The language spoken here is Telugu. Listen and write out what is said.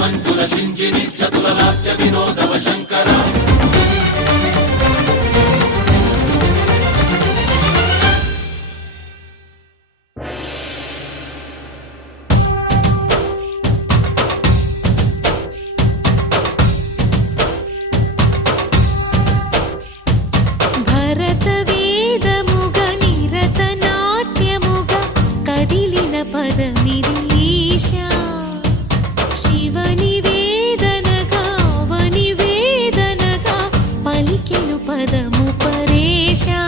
మంజుల సింజి నిత్యతుల లాస్య వినోదవ శంకర పదం పదము పరేశా